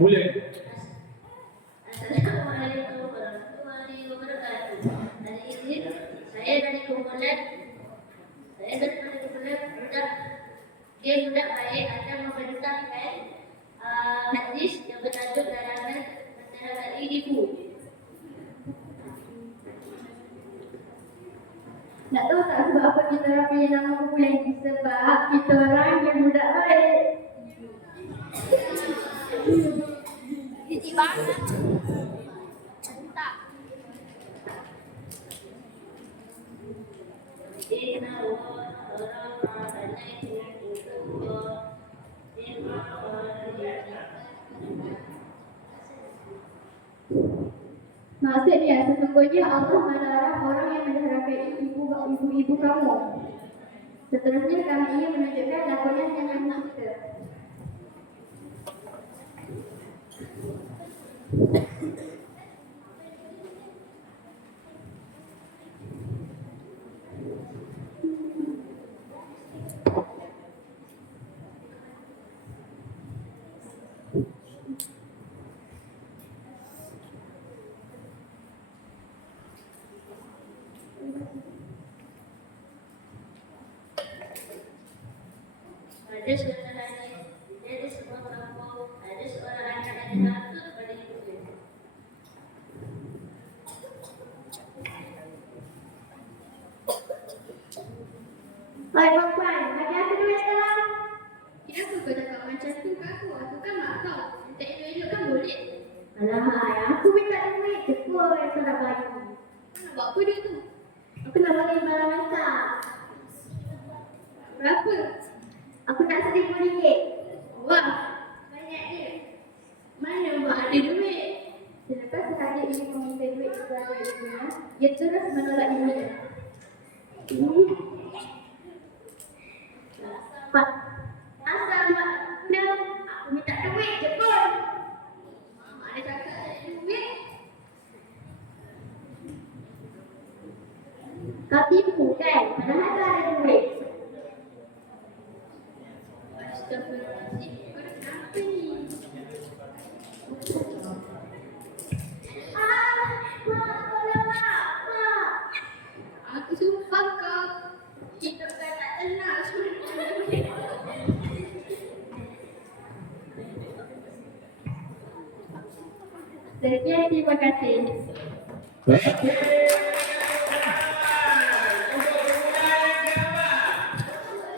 Boleh. Assalamualaikum warahmatullahi wabarakatuh. Hari ini saya dari kumpulan budak baik akan membentangkan hadis yang bertajuk larangan mendahului ibu. Nak tahu tak sebab apa kita orang punya nama kumpulan ni? Sebab kita orang yang budak baik. Cici banget. Tak. Maksudnya sesungguhnya Allah melarang orang yang mendahului ibu kamu. Seterusnya kami ingin menunjukkan lakonan yang kami suka. Ada seorang hadis dari sebuah kampung, ada seorang anak yang takut pada ibunya. Hai perempuan, bagi aku duit sekarang. Kenapa kau cakap macam tu kat aku? Aku kan mak kau. Minta elok-elok kan boleh? Alah, aku minta duit je pun yang kau nak bagi. Kau nak buat apa duit tu? Aku nak bagi barang masak. Berapa? Aku nak RM1,000. Wah, banyak dia. Mana mak ada duit? Selepas sahaja ibu meminta duit kepada ibunya, dia terus menolak ibunya. Pak, asal mak dah, aku minta duit je pun. Mak ada cakap tak ada duit. Kau tipu kan? Padahal tu ada duit. Astagfirullahaladzim. Kau dah kenapa ni? Mak, tolong mak. Aku sumpah kau. Kita kan tak tenang semua. Sekian, terima kasih. Okey.